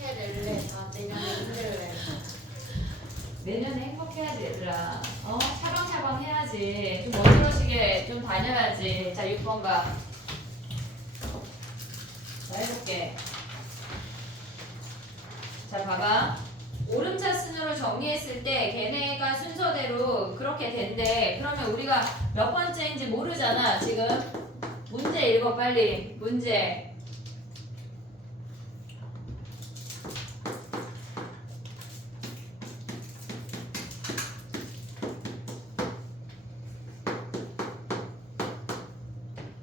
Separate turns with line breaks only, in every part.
내년에.
내년에 행복해야지 얘들아. 어? 차방차방 해야지. 좀 멋들어지게 좀 다녀야지. 자 6번 가. 자, 해볼게. 자 봐봐. 오름차 순으로 정리했을 때 걔네가 순서대로 그렇게 된대. 그러면 우리가 몇 번째인지 모르잖아 지금. 문제 읽어 빨리. 문제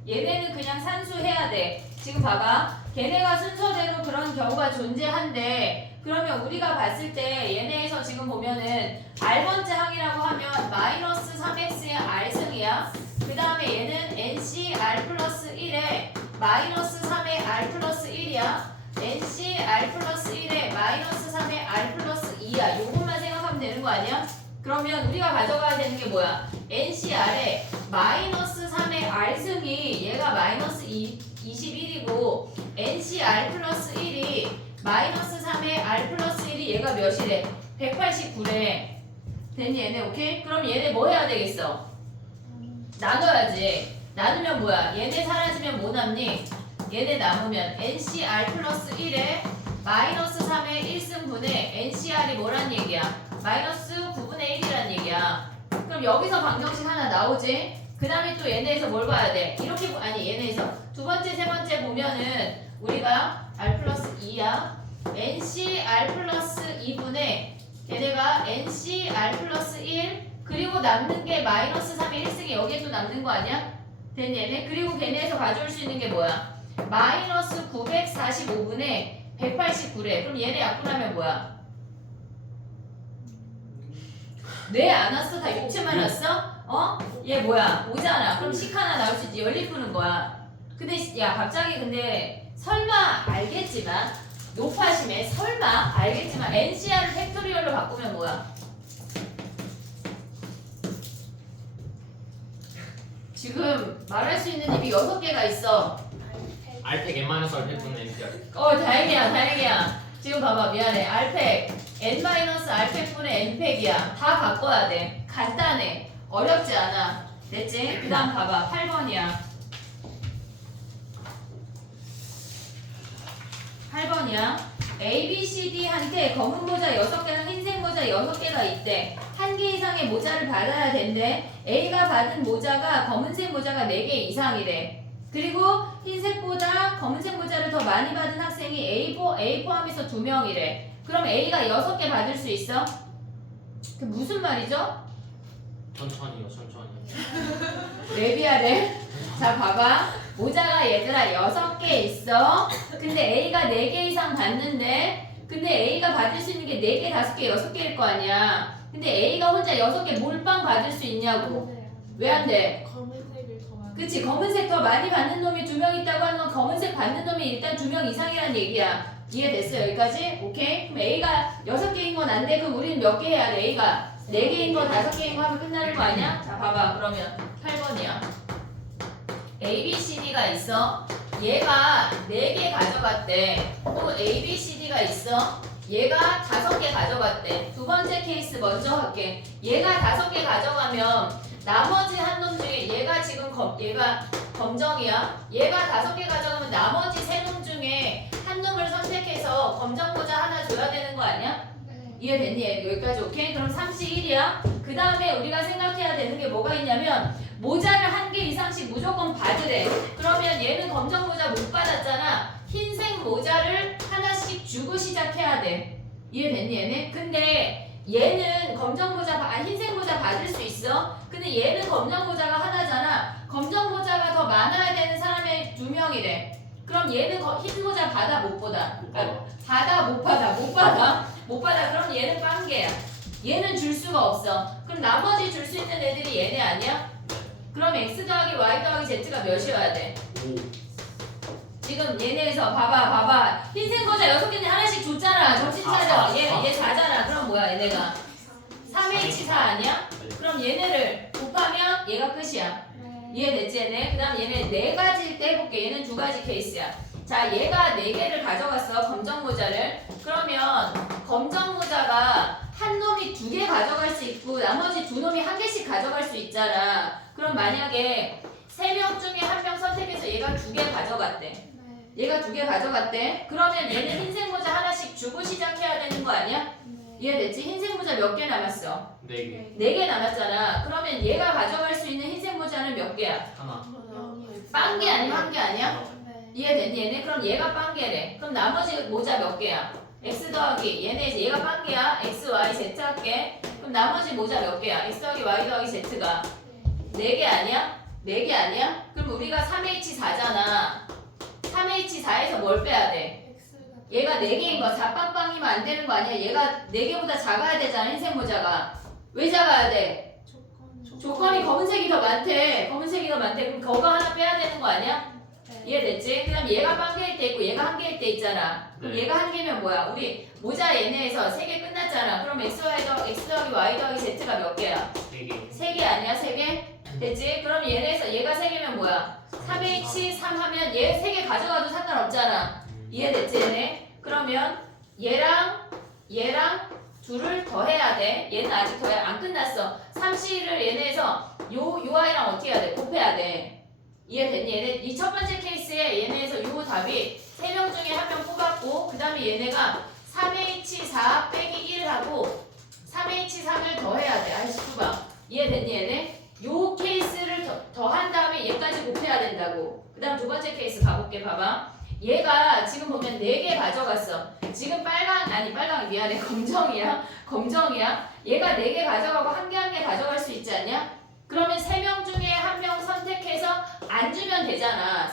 얘네는 그냥 산수해야 돼. 지금 봐봐. 걔네가 순서대로 그런 경우가 존재한데 그러면 우리가 봤을 때 얘네에서 지금 보면은 R번째 항이라고 하면 마이너스 3x의 R승이야. 그 다음에 얘는 NC R 플러스 1에 마이너스 3의 R 플러스 1이야. NC R 플러스 1에 마이너스 3의 R 플러스 2야. 요것만 생각하면 되는 거 아니야? 그러면 우리가 가져가야 되는 게 뭐야? NCR에 마이너스 3의 R승이 얘가 마이너스 2, 21이고 NCR 플러스 1이 마이너스 3의 R 플러스 1이 얘가 몇이래? 189래. 됐니 얘네 오케이? 그럼 얘네 뭐 해야 되겠어? 나눠야지. 나누면 뭐야? 얘네 사라지면 뭐 남니? 얘네 남으면 NCR 플러스 1에 마이너스 3의 1승분의 NCR이 뭐란 얘기야? 마이너스 9분의 1이란 얘기야. 그럼 여기서 방정식 하나 나오지? 그 다음에 또 얘네에서 뭘 봐야 돼? 이렇게, 보- 아니 얘네에서 두 번째, 세 번째 보면은 우리가 R 플러스 2야. NC R 플러스 2분의 얘네가 NC R 플러스 1 그리고 남는 게 마이너스 3의 1승이 여기에 또 남는 거 아니야? 된 얘네? 그리고 걔네에서 가져올 수 있는 게 뭐야? 마이너스 945분의 189래. 그럼 얘네 약분하면 뭐야? 뇌안 왔어? 다 육체만 왔어? 어? 얘 뭐야? 오잖아. 그럼 식 하나 나올 수 있지. 연립 푸는 거야. 근데 야 갑자기 근데 설마 알겠지만 높아심에 설마 알겠지만 NCR을 팩토리얼로 바꾸면 뭐야? 지금 말할 수 있는 입이 여섯 개가 있어.
알팩 n-알팩 분의 NCR
어 다행이야 다행이야 지금 봐봐 미안해 알팩 n 마이너스 알팩 분의 n팩이야 다 바꿔야 돼 간단해 어렵지 않아 됐지? 그 다음 봐봐 8번이야 8번이야 A, B, C, D한테 검은 모자 6개랑 흰색 모자 6개가 있대 한 개 이상의 모자를 받아야 된대 A가 받은 모자가 검은색 모자가 4개 이상이래 그리고 흰색보다 검은색 모자를 더 많이 받은 학생이 A, 포, A 포함해서 2명이래. 그럼 A가 6개 받을 수 있어? 그 무슨 말이죠?
천천히요 천천히
레비아래. 자, 봐봐. 모자가 얘들아 6개 있어. 근데 A가 4개 이상 받는데, 근데 A가 받을 수 있는 게 4개, 5개, 6개일 거 아니야. 근데 A가 혼자 6개 몰빵 받을 수 있냐고. 왜 안 돼? 그치 검은색 더 많이 받는 놈이 두 명 있다고 하는 건 검은색 받는 놈이 일단 두 명 이상이란 얘기야 이해됐어 여기까지? 오케이? 그럼 A가 여섯 개인 건 안 돼? 그럼 우리는 몇 개 해야 돼? A가 네 개인 거 다섯 개인 거 하면 끝나는 거 아니야? 자 봐봐. 그러면 8번이야. A, B, C, D가 있어? 얘가 네 개 가져갔대. 또 A, B, C, D가 있어? 얘가 다섯 개 가져갔대. 두 번째 케이스 먼저 할게. 얘가 다섯 개 가져가면 나머지 한 놈 중에 얘가 지금 검, 얘가 검정이야. 얘가 다섯 개 가져가면 나머지 세 놈 중에 한 놈을 선택해서 검정 모자 하나 줘야 되는 거 아니야?
네.
이해됐니? 여기까지 오케이? 그럼 31이야. 그 다음에 우리가 생각해야 되는 게 뭐가 있냐면 모자를 한 개 이상씩 무조건 받으래. 그러면 얘는 검정 모자 못 받았잖아. 흰색 모자를 하나씩 주고 시작해야 돼. 이해됐니 얘네? 근데 얘는 검정 모자, 바- 아, 흰색 모자 받을 수 있어. 근데 얘는 검정 모자가 하나잖아. 검정 모자가 더 많아야 되는 사람이 두 명이래. 그럼 얘는 거- 흰 모자 받아 못 받아?
못 받아.
받아 못 받아 못 받아 못 받아 그럼 얘는 빵개야. 얘는 줄 수가 없어. 그럼 나머지 줄 수 있는 애들이 얘네 아니야? 그럼 x 더하기 y 더하기 z가 몇이어야 돼?
5
지금 얘네에서 봐봐 봐봐 흰색 모자 여섯 개는 하나씩 줬잖아 정신
사,
차려
사,
얘,
사.
얘 4잖아 그럼 뭐야 얘네가 3H4 아니야? 그럼 얘네를 곱하면 얘가 끝이야
네.
이해됐지 얘네? 그 다음 얘네 네 가지일 때 해볼게 얘는 두 가지 케이스야 자, 얘가 네 개를 가져갔어. 검정 모자를. 그러면 검정 모자가 한 놈이 두 개 가져갈 수 있고 나머지 두 놈이 한 개씩 가져갈 수 있잖아. 그럼 만약에 세 명 중에 한 명 선택해서 얘가 두 개 가져갔대.
네.
얘가 두 개 가져갔대. 그러면 얘는 흰색 모자 하나씩 주고 시작해야 되는 거 아니야?
네.
이해됐지? 흰색 모자 몇 개 남았어?
네 개.
네개 네 남았잖아. 그러면 얘가 가져갈 수 있는 흰색 모자는 몇 개야?
하나.
빵 개 아니면 한 개 아니야? 어.
네.
이해됐니 얘네? 그럼 얘가 빵개래. 그럼 나머지 모자 몇 개야? x 더하기 얘네 이제 얘가 빵개야. x, y, z 할게. 그럼 나머지 모자 몇 개야? x 더하기 y 더하기 z가 네개 아니야? 네개 아니야? 그럼 우리가 3h4잖아. 3h4에서 뭘 빼야 돼? 얘가 네 개인 거 4빵빵이면 안 되는 거 아니야? 얘가 네 개보다 작아야 되잖아 흰색 모자가. 왜 작아야 돼? 조건이 검은색이 더 많대. 검은색이 더 많대. 그럼 그거 하나 빼야 되는 거 아니야? 이해됐지? 그럼 얘가 한 개일 때 있고 얘가 한 개일 때 있잖아. 그럼
네.
얘가 한 개면 뭐야? 우리 모자 얘네에서 세 개 끝났잖아. 그럼 x, y 더 x 더하기 y 더하기 z가 몇 개야?
네 개.
세개 아니야? 세 개? 됐지? 그럼 얘네에서 얘가 세 개면 뭐야? 3h 3 하면 얘 세 개 가져가도 상관없잖아.
음.
이해됐지 얘네? 그러면 얘랑 얘랑 둘을 더해야 돼. 얘는 아직 더해 안 끝났어. 3c를 얘네에서 요, 요 아이랑 어떻게 해야 돼? 곱해야 돼. 이해됐니? 얘네 이 첫 번째 케이스에 얘네에서 요 답이 세명 중에 한 명 뽑았고 그 다음에 얘네가 3h4 빼기 1하고 3h3을 더해야 돼. 아이씨 수봐. 이해됐니 얘네? 요 케이스를 더, 더한 다음에 얘까지 곱해야 된다고. 그 다음 두 번째 케이스 가볼게 봐봐. 얘가 지금 보면 4개 가져갔어. 지금 빨강, 아니 빨강 미안해. 검정이야. 검정이야. 얘가 4개 가져가고 한 개 한 개 가져갈 수 있지 않냐? 그러면 3명 중에 한 명 선택해서 안 주면 되잖아.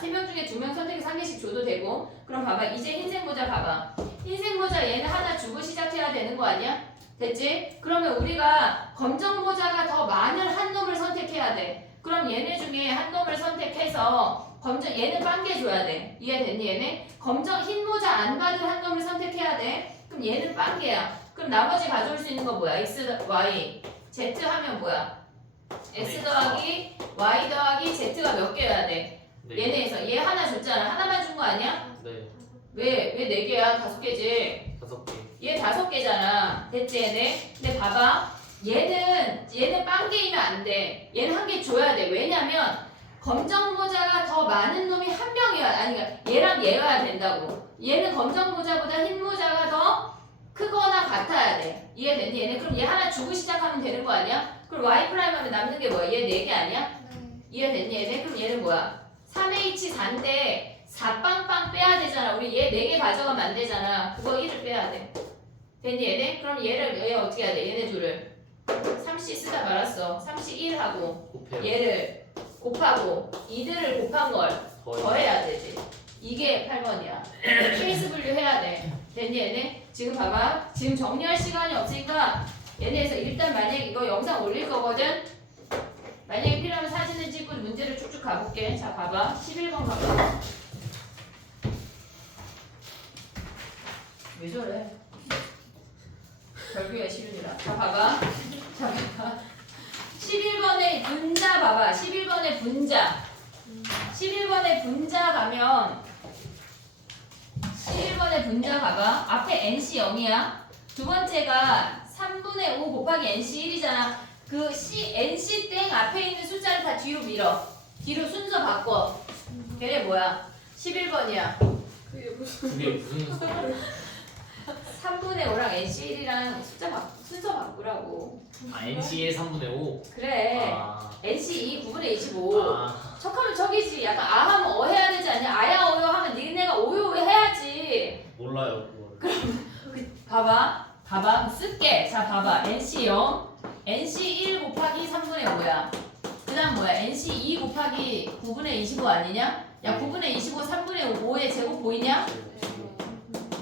3명 중에 2명 선택해서 한 개씩 줘도 되고. 그럼 봐봐. 이제 흰색 모자 봐봐. 흰색 모자 얘는 하나 주고 시작해야 되는 거 아니야? 됐지? 그러면 우리가 검정 모자가 더 많은 한 놈을 선택해야 돼. 그럼 얘네 중에 한 놈을 선택해서 검정 얘는 빵개 줘야 돼. 이해됐니 얘네? 검정 흰 모자 안 받은 한 놈을 선택해야 돼. 그럼 얘는 빵개야. 그럼 나머지 가져올 수 있는 거 뭐야? x, y, z 하면 뭐야? x 더하기 y 더하기 z가 몇 개여야 돼?
네.
얘네에서 얘 하나 줬잖아. 하나만 준 거 아니야?
네.
왜? 왜 네 개야? 다섯 개지.
다섯 개.
얘 다섯 개잖아. 됐지 얘네? 근데 봐봐. 얘는 얘는 빵개이면 안 돼. 얘는 한 개 줘야 돼. 왜냐면 검정 모자가 더 많은 놈이 한 명이어야 아니 그러니까 얘랑 얘여야 된다고. 얘는 검정 모자보다 흰 모자가 더 크거나 같아야 돼. 이해됐니? 얘네 그럼 얘 하나 주고 시작하면 되는 거 아니야? 그럼 y 프라임 하면 남는 게 뭐야? 얘 네 개 아니야? 이해됐니? 얘네 그럼 얘는 뭐야? 3h 4인데 4빵빵 빼야 되잖아. 우리 얘네개 가져가면 안 되잖아. 그거 1을 빼야 돼. 됐니 얘네? 그럼 얘를 얘 어떻게 해야 돼? 얘네 둘을 3c 쓰다 말았어. 3c 1하고
곱해요.
얘를 곱하고 이들을 곱한 걸. 더해야 되지. 이게 8번이야. 케이스 분류 해야 돼. 됐니 얘네? 지금 봐봐. 지금 정리할 시간이 없으니까 얘네에서 일단 만약에 이거 영상 올릴 거거든. 만약에 필요하면 사진을 찍고 문제를 쭉쭉 가볼게. 자 봐봐. 11번 가봐. 왜 저래? 결국에 시윤이라. 자 봐봐. 자 봐봐. 11번의 분자 봐봐. 11번의 분자. 11번의 분자 가면 11번의 분자 가봐. 앞에 NC 0이야. 두 번째가 3분의 5 곱하기 NC 1이잖아. 그 C, NC 땡 앞에 있는 숫자를 다 뒤로 밀어. 뒤로 순서 바꿔. 걔네 뭐야? 11번이야.
그게 무슨
그게 무슨 소리야?
3분의 5랑 NC 1이랑 숫자 바, 순서 바꾸라고.
아 NC의 3분의 5.
그래.
아.
NC 2 9분의 25.
아.
척하면 척이지. 약간 아 하면 어 해야 되지 않냐? 아야 어요 하면 니네가 오요 해야지.
몰라요 그걸.
봐봐. 봐봐. 쓸게. 자, 봐봐. NC 0. NC 1 곱하기 3분의 5야. 그 다음 뭐야? NC 2 곱하기 9분의 25 아니냐? 야, 9분의 25, 3분의 5의 제곱 보이냐?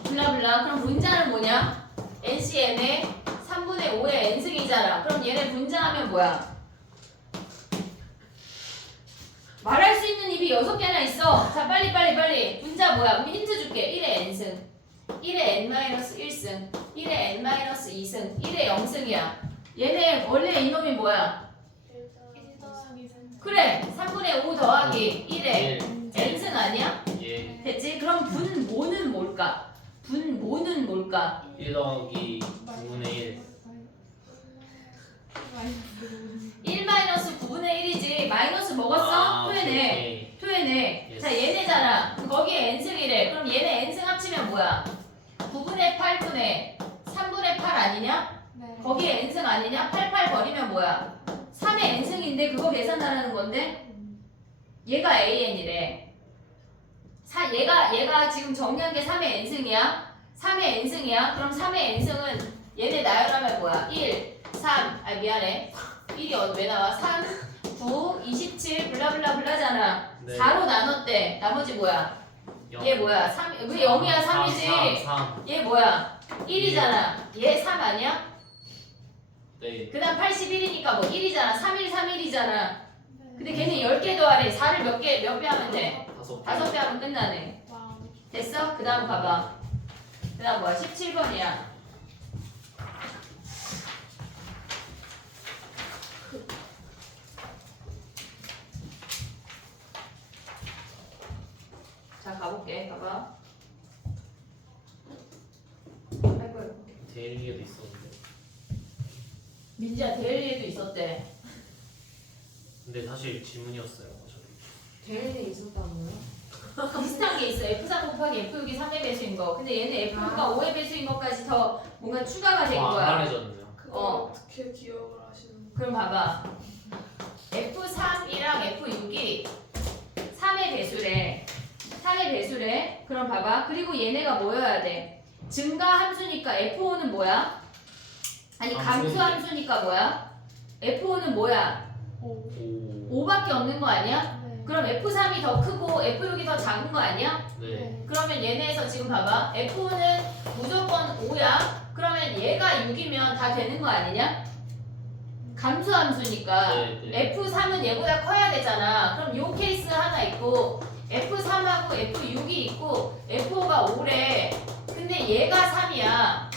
블라블라. 그럼 분자는 뭐냐? NCN의 3분의 5의 n승이잖아. 그럼 얘네 분자하면 뭐야? 말할 수 있는 입이 6개나 있어. 자, 빨리 빨리 빨리. 분자 뭐야? 그럼 힌트 줄게. 1의 n승. 1의 n-1승, 1의 n-2승, 1의 0승이야. 얘네 원래 이놈이 뭐야? 그래, 3분의 5 더하기 1의
예.
n승 아니야?
예.
됐지? 그럼 분모는 뭘까? 분모는 뭘까?
1 더하기 9분의 1.
1 마이너스 9분의 1이지 마이너스 먹었어?
아,
토해내. 토해내. 자 얘네잖아 거기에 n승이래 그럼 얘네 n승 합치면 뭐야 9분의 8분의 3분의 8 아니냐? 거기에 n승 아니냐? 88 버리면 뭐야? 3의 n승인데 그거 계산하라는 건데? 얘가 an이래. 사, 얘가 얘가 지금 정리한 게 3의 n승이야? 3의 n승이야? 그럼 3의 n승은 얘네 나열하면 뭐야? 1 3 아 미안해. 1이 어, 왜 나와? 3 9 27 블라블라 블라잖아.
네.
4로 나눴대. 나머지 뭐야?
영.
얘 뭐야? 3 왜 0이야? 3이지?
3.
얘 뭐야? 1이잖아. 얘 3 아니야?
네.
그 다음 81이니까 뭐 1이잖아 3일 3일이잖아 근데 걔는 10개 더하래 4를 몇 개 몇 배 하면 돼?
다섯.
다섯 배 하면 끝나네 됐어? 그 다음 봐봐 그 다음 뭐야 17번이야 자 가볼게 봐봐 아이고
대리에도 있었는데.
민지야 대리에도 있었대
근데 사실 질문이었어요. 저희.
대회에 있었다고요?
비슷한 게 있어. F4 곱하기 F6이 3의 배수인 거. 근데 얘는 F6가
아.
5의 배수인 것까지 더 뭔가 추가가 된
아, 안
거야.
말해줬네요.
그거
어.
어. 떻게 기억을 하시는
그럼 봐봐. F3이랑 F6이 3의 배수래. 3의 배수래. 그럼 봐봐. 그리고 얘네가 뭐여야 돼? 증가 함수니까 F5는 뭐야? 아니 감수 함수니까 뭐야? F5는 뭐야?
오.
오.
5밖에 없는 거 아니야?
네.
그럼 F3이 더 크고 F6이 더 작은 거 아니야?
네.
그러면 얘네에서 지금 봐봐. F는 무조건 5야. 그러면 얘가 6이면 다 되는 거 아니냐? 감수함수니까
네, 네.
F3은 얘보다 커야 되잖아. 그럼 요 케이스 하나 있고 F3하고 F6이 있고 F5가 5래. 근데 얘가 3이야.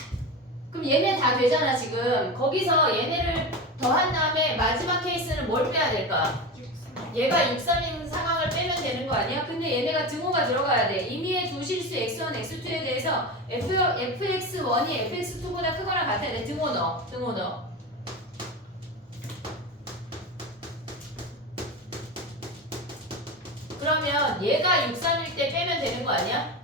얘네 다 되잖아 지금. 거기서 얘네를 더한 다음에 마지막 케이스는 뭘 빼야 될까? 얘가 63인 상황을 빼면 되는 거 아니야? 근데 얘네가 등호가 들어가야 돼. 임의의 두 실수 x1, x2에 대해서 f, fx1이 fx2보다 크거나 같아야 돼. 등호 넣어. 등호 넣어. 그러면 얘가 63일 때 빼면 되는 거 아니야?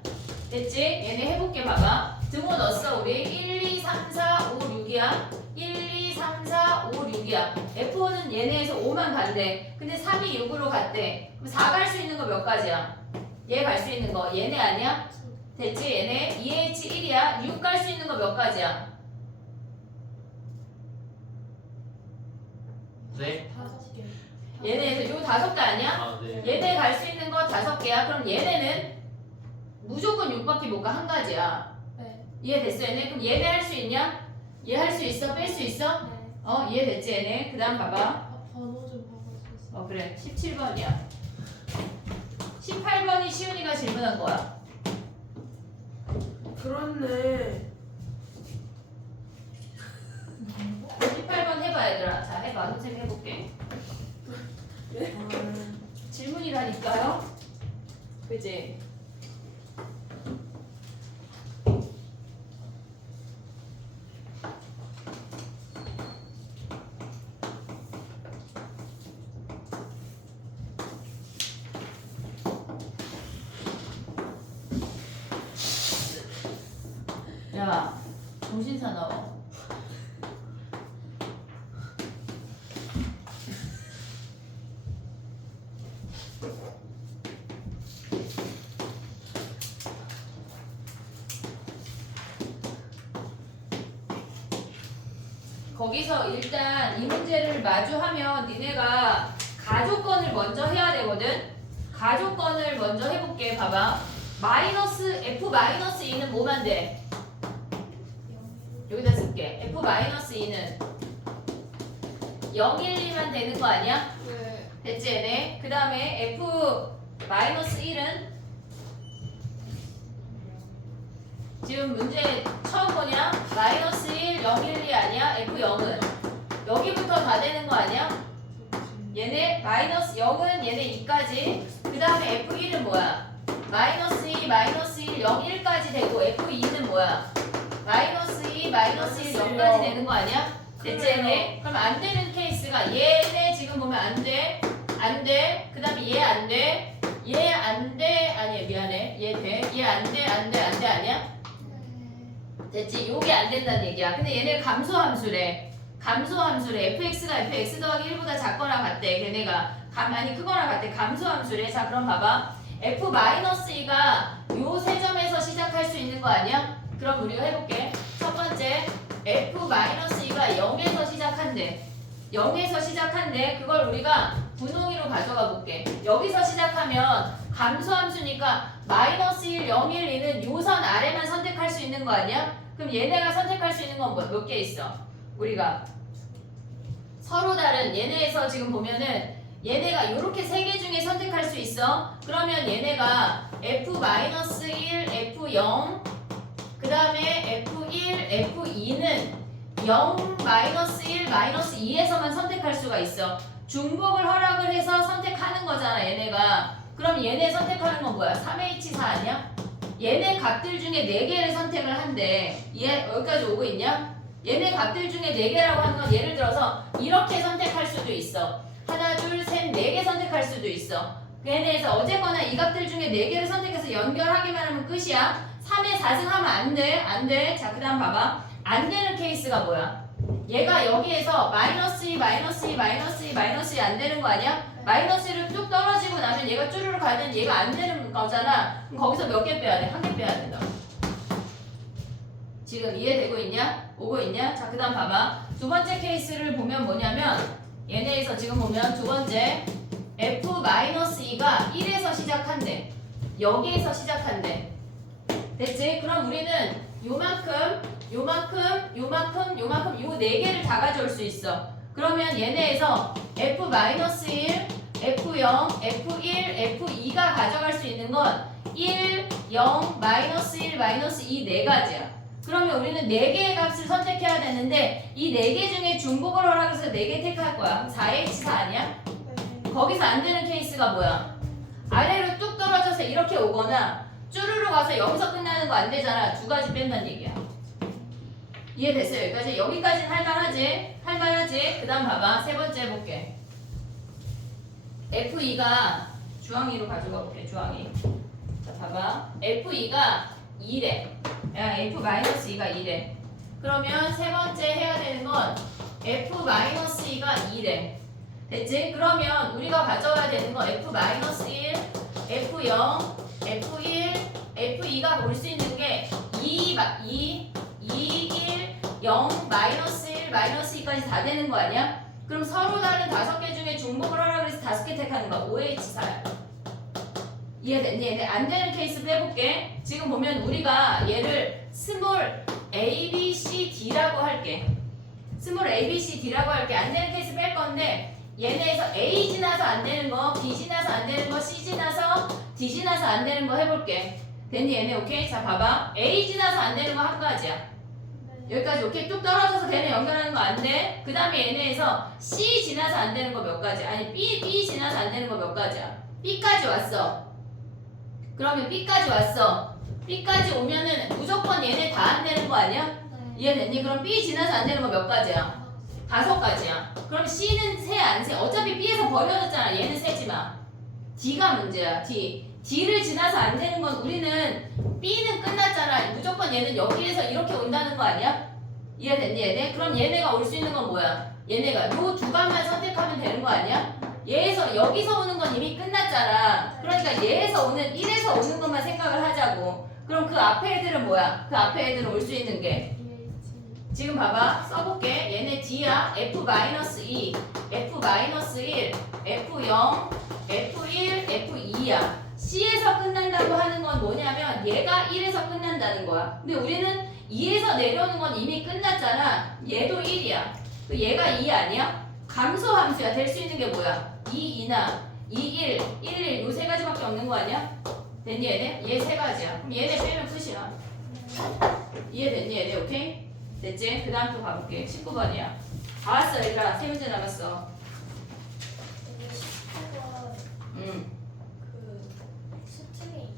됐지? 얘네 해볼게 봐봐. 등호 넣었어 우리. 1, 2, 3, 4, 5, 6이야. 1, 2, 3, 4, 5, 6이야. F5는 얘네에서 5만 간대. 근데 3이 6으로 갔대. 그럼 4 갈 수 있는 거 몇 가지야? 얘 갈 수 있는 거 얘네 아니야? 됐지? 얘네 2H1이야. 6 갈 수 있는 거 몇 가지야?
네.
다섯 개.
얘네에서 요 다섯 개 아니야?
아, 네.
얘네 갈 수 있는 거 다섯 개야. 그럼 얘네는 무조건 6밖에 못 가 한 가지야.
네.
이해됐어 얘네? 그럼 얘네 할 수 있냐? 얘 할 수 있어? 뺄 수 있어?
네.
어 이해됐지 얘네? 그 다음 봐봐.
아, 번호 좀 봐봐주세요.
어 그래 17번이야 18번이 시훈이가 질문한 거야
그렇네.
18번 해봐 얘들아 자 해봐 선생님 해볼게
네?
음, 질문이라니까요 그지 야 정신사나워 거기서 일단 이 문제를 마주하면 니네가 가조건을 먼저 해야 되거든. 가조건을 먼저 해볼게. 봐봐. 마이너스 f 마이너스 2는 뭐만 돼? 마이너스 2는 0, 1, 2만 되는 거 아니야?
네.
됐지 얘네? 그 다음에 f 마이너스 1은 지금 문제 처음 보냐? 마이너스 1, 0, 1, 2 아니야? f 0은 여기부터 다 되는 거 아니야? 얘네 마이너스 0은 얘네 2까지 그 다음에 F1은 뭐야? 마이너스 2, 마이너스 1, 0, 1까지 되고 F2는 뭐야? 마이너스 2, 마이너스 1, 0까지 되는 거 아니야?
그래요.
얘네? 그럼 안 되는 케이스가 얘네 지금 보면 안 돼, 안 돼. 그 다음에 얘 안 돼, 얘 안 돼. 아니야 미안해. 얘 돼, 얘 안 돼, 안 돼, 안 돼 아니야? 됐지? 요게 안 된다는 얘기야. 근데 얘네 감소함수래. 감소함수래. fx가 fx 더하기 1보다 작거나 같대. 걔네가 감, 아니 크거나 같대. 감소함수래. 자 그럼 봐봐. f-2가 요 세 점에서 시작할 수 있는 거 아니야? 그럼 우리가 해볼게. 첫 번째 f-2가 0에서 시작한대. 0에서 시작한대. 그걸 우리가 분홍이로 가져가 볼게. 여기서 시작하면 감소함수니까 마이너스 1, 0, 1, 2는 요선 아래만 선택할 수 있는 거 아니야? 그럼 얘네가 선택할 수 있는 건 뭐, 몇 개 있어? 우리가 서로 다른 얘네에서 지금 보면은 얘네가 이렇게 세 개 중에 선택할 수 있어. 그러면 얘네가 f-1, f0, 그 다음에 f1, f2는 0, 마이너스 1, 마이너스 2에서만 선택할 수가 있어. 중복을 허락을 해서 선택하는 거잖아, 얘네가. 그럼 얘네 선택하는 건 뭐야? 3H4 아니야? 얘네 값들 중에 4개를 선택을 한대. 얘 여기까지 오고 있냐? 얘네 값들 중에 4개라고 하는 건 예를 들어서 이렇게 선택할 수도 있어. 하나, 둘, 셋, 네 개 선택할 수도 있어. 얘네에서 어쨌거나 이 값들 중에 4개를 선택해서 연결하기만 하면 끝이야. 3에 4승 하면 안 돼. 안 돼. 자, 그 다음 봐봐. 안 되는 케이스가 뭐야? 얘가 여기에서 마이너스 2, 마이너스 2, 마이너스 2, 마이너스 2 안 되는 거 아니야? 마이너스를 뚝 떨어지고 나면 얘가 쭈르르 가야 얘가 안 되는 거잖아. 그럼 거기서 몇 개 빼야 돼? 한 개 빼야 된다. 지금 이해되고 있냐? 오고 있냐? 자, 그 다음 봐봐. 두 번째 케이스를 보면 뭐냐면 얘네에서 지금 보면 두 번째 f-2가 1에서 시작한대. 여기에서 시작한대. 됐지? 그럼 우리는 요만큼, 요만큼, 요만큼, 요만큼 요 네 개를 다 가져올 수 있어. 그러면 얘네에서 f-1, f0, f1, f2가 가져갈 수 있는 건 1, 0, 마이너스 1, 마이너스 2 네 가지야. 그러면 우리는 네 개의 값을 선택해야 되는데 이 네 개 중에 중복을 허락해서 네 개 택할 거야. 4H4 아니야? 거기서 안 되는 케이스가 뭐야? 아래로 뚝 떨어져서 이렇게 오거나 쭈르르 가서 여기서 끝나는 거 안 되잖아. 두 가지 뺀다는 얘기야. 이해됐어요? 여기까지? 여기까지는 할만하지? 할만하지? 그 다음 봐봐. 세 번째 해볼게. F2가 주황이로 가져가 볼게. 주황이. 자, 봐봐. F2가 2래. 야, F-2가 2래. 그러면 세 번째 해야 되는 건 F-2가 2래. 됐지? 그러면 우리가 가져와야 되는 건 F-1, F0, F1, F2가 올수 있는 게 2, 2, 2, 1, 0, 마이너스 1, 마이너스 2까지 다 되는 거 아니야? 그럼 서로 다른 다섯 개 중에 중복을 하라 그래서 다섯 개 택하는 거야. OH4야. 이해됐니? 얘네 안 되는 케이스 빼볼게. 지금 보면 우리가 얘를 스몰 A, B, C, D라고 할게. 스몰 A, B, C, D라고 할게. 안 되는 케이스 뺄 건데 얘네에서 A 지나서 안 되는 거, B 지나서 안 되는 거, C 지나서 D 지나서 안 되는 거 해볼게. 됐니 얘네 오케이? 자 봐봐. A 지나서 안 되는 거 한 가지야. 여기까지 오케이 뚝 떨어져서 걔네 연결하는 거 안 돼. 그 다음에 얘네에서 C 지나서 안 되는 거 몇 가지. 아니 B, B 지나서 안 되는 거 몇 가지야. B까지 왔어. 그러면 B까지 왔어. B까지 오면은 무조건 얘네 다 안 되는 거 아니야? 이해됐니? 그럼 B 지나서 안 되는 거 몇 가지야? 다섯 가지야. 그럼 C는 세 안 세? 어차피 B에서 버려졌잖아. 얘는 세지 마. D가 문제야. D. D를 지나서 안 되는 건 우리는 B는 끝났잖아. 무조건 얘는 여기에서 이렇게 온다는 거 아니야? 이해됐니 얘네? 그럼 얘네가 올 수 있는 건 뭐야? 얘네가 요 두 가만 선택하면 되는 거 아니야? 얘에서 여기서 오는 건 이미 끝났잖아. 그러니까 얘에서 오는 1에서 오는 것만 생각을 하자고. 그럼 그 앞에 애들은 뭐야? 그 앞에 애들은 올 수 있는 게 지금 봐봐. 써볼게. 얘네 D야. F-2 F-1 F0 F1 F2야. C에서 끝난다고 하는 건 뭐냐면 얘가 1에서 끝난다는 거야. 근데 우리는 2에서 내려오는 건 이미 끝났잖아. 얘도 1이야. 그 얘가 2 아니야? 감소 함수야. 될 수 있는 게 뭐야? 2, 2나 2, 1, 1, 1 요 세 가지밖에 없는 거 아니야? 됐니 얘네? 얘 세 가지야. 그럼 얘네 빼면 끝이야. 이해됐니 얘네? 오케이? 됐지? 그 다음 또 가볼게. 19번이야. 다 왔어, 얘들아. 세 문제 남았어.
이게 19번
응.
그 수특에 있는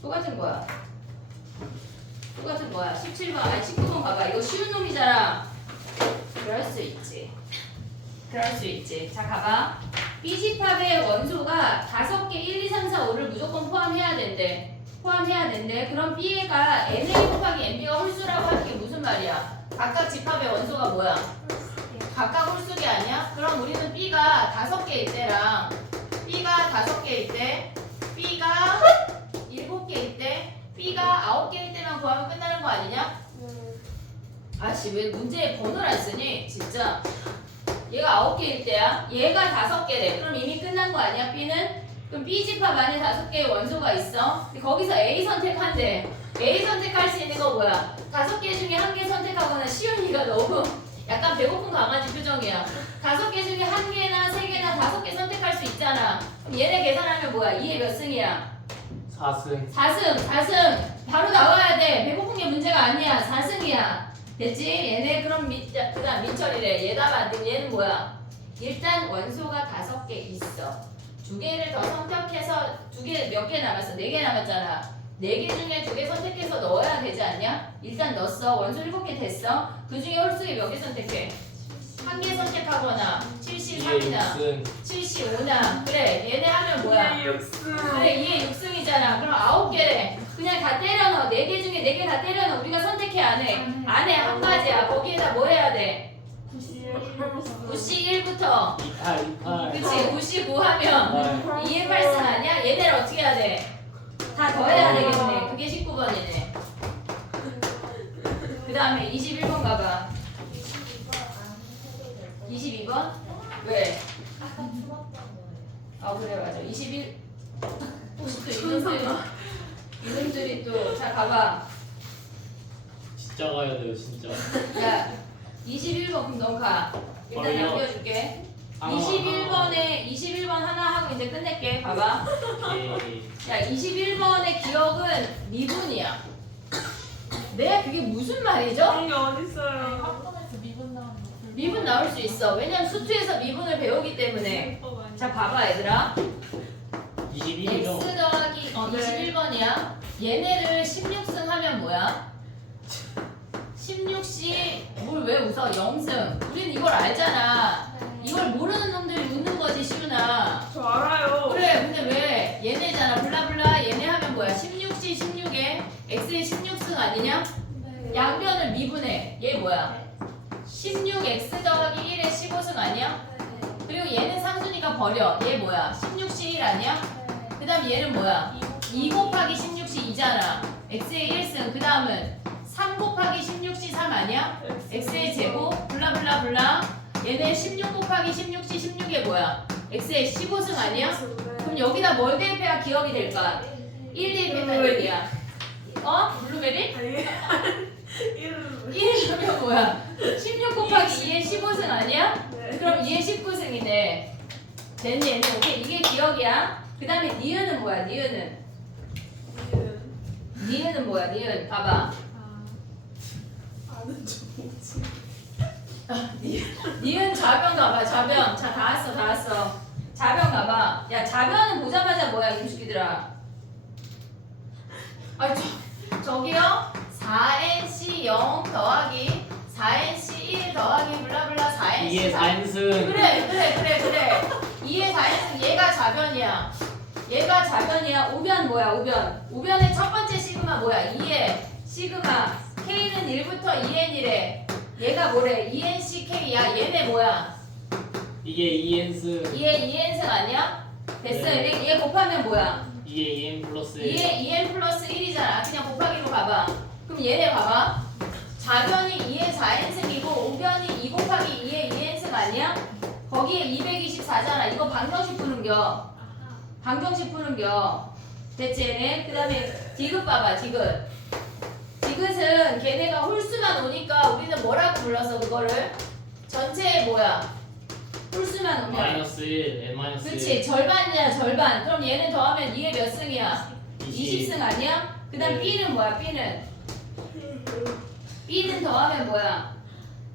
거
똑같은 거야. 똑같은 거야. 17번, 아니 19번 봐봐. 이거 쉬운 놈이잖아. 그럴 수 있지. 그럴 수 있지. 자, 가봐. B집합의 원소가 다섯 개 1, 2, 3, 4, 5를 무조건 포함해야 된대. 포함해야 된대. 그럼 B가 NA 곱하기 NB가 홀수라고 하는 게 말이야? 각각 집합의 원소가 뭐야? 각각 홀수기 아니야? 그럼 우리는 B가 다섯 개일 때랑 B가 다섯 개일 때, B가 일곱 개일 때, B가 아홉 개일 때만 구하면 끝나는 거 아니냐? 아씨 왜 문제에 번호를 안 쓰니? 진짜 얘가 아홉 개일 때야 얘가 다섯 개래 그럼 이미 끝난 거 아니야 B는? 그럼 B 집합 안에 다섯 개의 원소가 있어 거기서 A 선택한대 A 선택할 수 있는 거 뭐야? 다섯 개 중에 한 개 선택하거나 시윤이가 너무 약간 배고픈 강아지 표정이야 다섯 개 중에 한 개나 세 개나 다섯 개 선택할 수 있잖아 그럼 얘네 계산하면 뭐야? 2의 몇 승이야?
4승
4승, 4승. 바로 나와야 돼. 배고픈 게 문제가 아니야. 4승이야. 됐지? 얘네 그럼 민, 그 다음 민철이래. 얘 답 안 되면 얘는 뭐야? 일단 원소가 다섯 개 있어. 두 개를 더 선택해서 두 개 몇 개 남았어? 네 개 남았잖아. 네 개 중에 두 개 선택해서 넣어야 되지 않냐? 일단 넣었어. 원소 일곱 개 됐어. 그 중에 홀수에 몇 개 선택해? 한 개 선택하거나
2의
73이나
6승
75나 그래 얘네 하면 뭐야?
네.
그래 이게 6승이잖아 그럼 9개래 그냥 다 때려 넣어 4개 중에 4개 다 때려 넣어 우리가 선택해 안 해 안 해 한 가지야 거기에다 뭘 해야 돼? 91부터
28 28
그치 99 하면 2의 8승 아니야? 얘네를 어떻게 해야 돼? 다 더해야 되겠네 그게 19번이네 그 다음에 21번 가봐 22번? 왜?
아
그래 맞아 21 혹시 또 이놈들이 이놈들이 또자 가봐
진짜 가야 돼요 진짜
야 21번 그럼 넌 가. 일단
어려워.
남겨줄게.
아,
21번에 21번 하나 하고 이제 끝낼게. 봐봐.
오케이
야 21번의 기억은 미분이야. 내 그게 무슨 말이죠?
그런 게 어딨어요.
학원에서 미분 나오는 거.
미분 나올 수 있어. 왜냐면 수투에서 미분을 배우기 때문에. 자 봐봐 얘들아.
21이죠
x 더하기 어,
네.
21번이야. 얘네를 16승 하면 뭐야? 16시 뭘왜 웃어? 0승. 우리는 이걸 알잖아. 이걸 모르는 놈들이 웃는 거지 시윤아.
저 알아요.
그래 근데 왜? 얘네잖아. 블라블라. 얘네 하면 뭐야? 16시 16에? X의 16승 아니냐?
네.
양변을 미분해. 얘 뭐야? 16x 더하기 1의 15승 아니야? 그리고 얘는 상수니까 버려. 얘 뭐야? 16시 1 아니야? 그 다음 얘는 뭐야? 2 곱하기 16시 2잖아. X의 1승. 그 다음은 3 곱하기 16시 3 아니야? x의 제곱. 블라블라 블라 얘네 16 곱하기 16시 16이 뭐야 x의 15승 아니야? 그럼 여기다 뭘 대입해야 기억이 될까? 1 대입했다는 얘기야 어? 블루베리?
아니 이름
1이면 뭐야? 16 곱하기 2의 15승 아니야?
네.
그럼 2의 19승이네 됐니 얘는 오케이 이게 기억이야 그 다음에 니은은 뭐야 니은은 니은은 뭐야 니은 봐봐
아 아는 척 뭐지?
니은 좌변 가봐 좌변. 자 다 왔어 다 왔어. 좌변 가봐. 야 좌변은 보자마자 뭐야 임숙이들아? 아 저, 저기요? 4nc 0 더하기 4nc 1 더하기 블라블라 4nc
2의 4인승.
그래 그래 그래 그래. 2의 4nc 얘가 좌변이야. 얘가 좌변이야. 우변 뭐야 우변? 우변의 첫 번째 시그마 뭐야? 2의 시그마. K는 1부터 2n이래 얘가 뭐래? 2ncK야. 얘네 뭐야?
이게 2인승
2의 2n승 아니야? 됐어
네.
얘, 얘 곱하면 뭐야?
2의 2n 플러스 1
2의 2n 플러스 1이잖아. 그냥 곱하기로 봐봐. 그럼 얘네 봐봐. 좌변이 2의 4n승이고 우변이 2 곱하기 2의 2n승 아니야? 거기에 224잖아. 이거 방정식 푸는 겨. 방정식 푸는 겨. 됐지 얘네? 그 다음에 디귿 봐봐 디귿 디귿은 걔네가 홀수만 오니까 우리는 뭐라고 불렀어 그거를? 전체에 뭐야? 홀수만 오면
마이너스 1 n 마이너스 1
그치 절반이야 절반 그럼 얘는 더하면 2의 몇 승이야? 20승 아니야? 그 다음
네.
B는 뭐야 B는? B는 더하면 뭐야?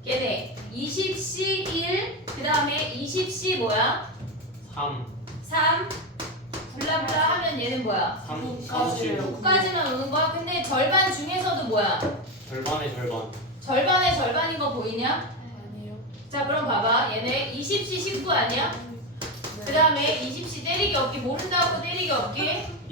걔네 20C 1, 그 다음에 20C 뭐야?
3
3 블라블라 하면 얘는 뭐야?
3
9까지.
9
9까지만 오는 거야? 근데 절반 중에서도 뭐야?
절반의 절반
절반의 절반인 거 보이냐?
아니요.
자 그럼 봐봐 얘네 20시 19 아니야? 그 다음에 20시 때리기 없기 모른다고 때리기 없기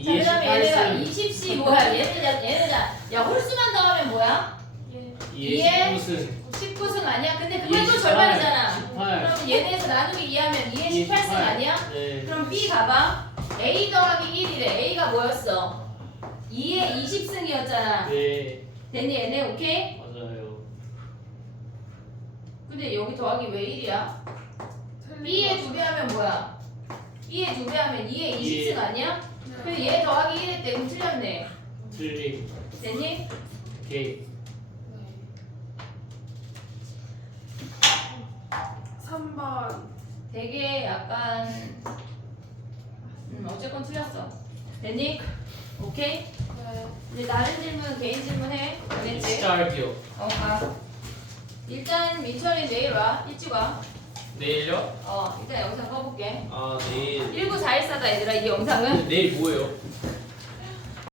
자 그 다음에 얘네가 20시 뭐야 얘네들 얘네들 야 홀수만 더하면 뭐야?
예.
2의 19승
19승 아니야? 근데
2의
그것도
18,
절반이잖아
18
그럼 얘네에서 나누기 2하면 2의 18승 아니야?
네
그럼 B 가봐 A 더하기 1이래 A가 뭐였어? 2의 20승이었잖아
네
됐니 얘네 오케이?
맞아요
근데 여기 더하기 왜 1이야? B의 두배 하면 뭐야? B의 두배 하면 2의 20승 아니야? 근데 얘 더하기 1 했대 그럼 틀렸네
틀림
됐니?
오케이
3번
되게 약간 음 어쨌건 틀렸어 됐니? 오케이?
네.
이제 다른 질문 개인 질문 해 알겠지?
진짜 할게요
어 가. 일단 민철이 내일 와 일찍 와.
내일요?
어 일단 영상 꺼볼게.
아 내일
1944다 얘들아 이 영상은
내일 뭐예요?